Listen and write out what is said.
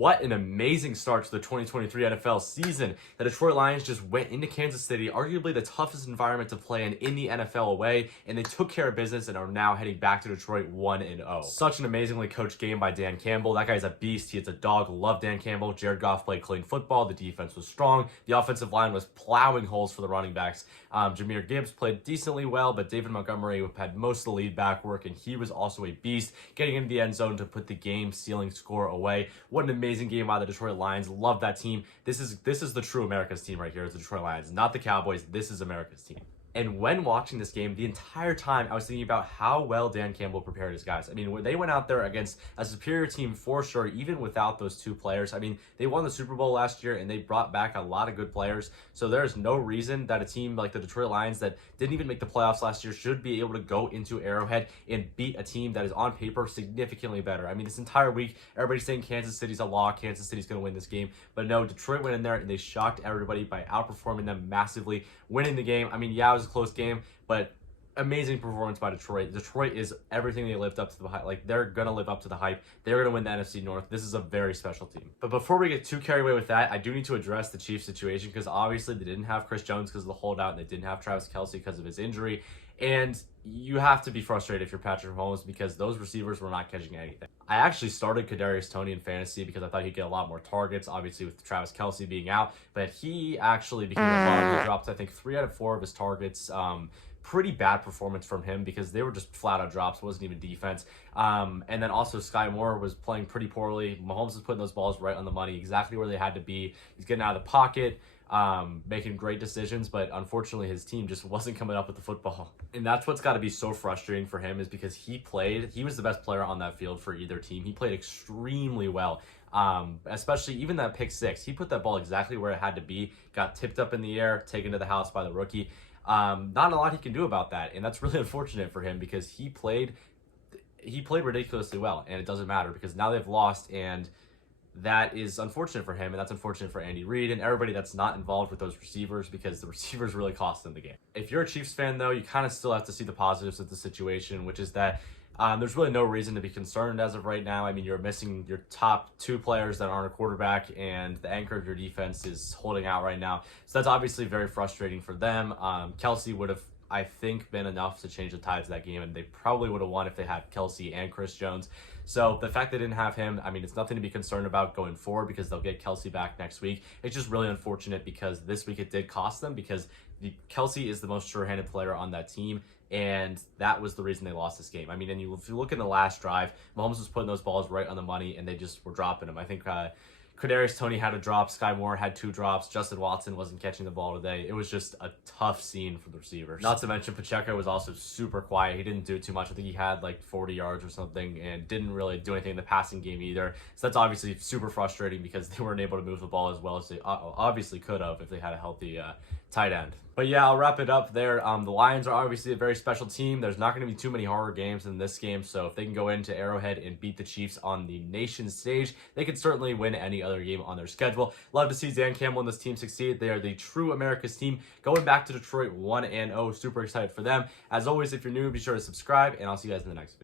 what an amazing start to the 2023 NFL season. The Detroit Lions just went into Kansas City, arguably the toughest environment to play in the NFL away, and they took care of business and are now heading back to Detroit 1-0. Such an amazingly coached game by Dan Campbell. That guy's a beast. He is a dog. Love Dan Campbell. Jared Goff played clean football. The defense was strong. The offensive line was plowing holes for the running backs. Jahmyr Gibbs played decently well, but David Montgomery had most of the lead back work, and he was also a beast, getting into the end zone to put the game-sealing score away. What an amazing game by the Detroit Lions. Love that team. This is the true America's team right here, is the Detroit Lions, not the Cowboys. This is America's team. And when watching this game, the entire time, I was thinking about how well Dan Campbell prepared his guys. I mean, they went out there against a superior team for sure, even without those two players. I mean, they won the Super Bowl last year, and they brought back a lot of good players. So there's no reason that a team like the Detroit Lions that didn't even make the playoffs last year should be able to go into Arrowhead and beat a team that is on paper significantly better. I mean, this entire week, everybody's saying Kansas City's a lock. Kansas City's going to win this game. But no, Detroit went in there, and they shocked everybody by outperforming them massively, winning the game. I mean, yeah, it was a close game, but amazing performance by Detroit. Detroit is everything they lived up to the hype. Like, they're gonna live up to the hype. They're gonna win the NFC North. This is a very special team. But before we get too carried away with that, I do need to address the Chiefs situation, because obviously they didn't have Chris Jones because of the holdout, and they didn't have Travis Kelce because of his injury. And you have to be frustrated if you're Patrick Mahomes, because those receivers were not catching anything. I actually started Kadarius Toney in fantasy because I thought he'd get a lot more targets, obviously with Travis Kelce being out, but he actually became a bug. He dropped, I think, 3 out of 4 of his targets. Pretty bad performance from him because they were just flat out drops. It wasn't even defense. And then also Sky Moore was playing pretty poorly. Mahomes was putting those balls right on the money, exactly where they had to be. He's getting out of the pocket, making great decisions, but unfortunately his team just wasn't coming up with the football. And that's what's got to be so frustrating for him, is because he was the best player on that field for either team. He played extremely well. Especially even that pick 6, he put that ball exactly where it had to be, got tipped up in the air, taken to the house by the rookie. Not a lot he can do about that, and that's really unfortunate for him, because he played ridiculously well, and it doesn't matter because now they've lost, and that is unfortunate for him, and that's unfortunate for Andy Reid and everybody that's not involved with those receivers, because the receivers really cost them the game. If you're a Chiefs fan, though, you kind of still have to see the positives of the situation, which is that there's really no reason to be concerned as of right now. I mean, you're missing your top 2 players that aren't a quarterback, and the anchor of your defense is holding out right now. So that's obviously very frustrating for them. Kelce would have, I think, been enough to change the tides of that game, and they probably would have won if they had Kelce and Chris Jones. So the fact they didn't have him, I mean, it's nothing to be concerned about going forward, because they'll get Kelce back next week. It's just really unfortunate because this week it did cost them, because Kelce is the most sure-handed player on that team, and that was the reason they lost this game. I mean, and if you look in the last drive, Mahomes was putting those balls right on the money, and they just were dropping them. I think Kadarius Toney had a drop, Sky Moore had 2 drops, Justin Watson wasn't catching the ball today. It was just a tough scene for the receivers. Not to mention Pacheco was also super quiet. He didn't do too much. I think he had like 40 yards or something, and didn't really do anything in the passing game either. So that's obviously super frustrating, because they weren't able to move the ball as well as they obviously could have if they had a healthy tight end. But yeah, I'll wrap it up there. The Lions are obviously a very special team. There's not going to be too many horror games in this game, so if they can go into Arrowhead and beat the Chiefs on the nation stage, they could certainly win any other game on their schedule. Love to see Dan Campbell and this team succeed. They are the true America's team, going back to Detroit 1-0. Super excited for them. As always, if you're new, be sure to subscribe, and I'll see you guys in the next video.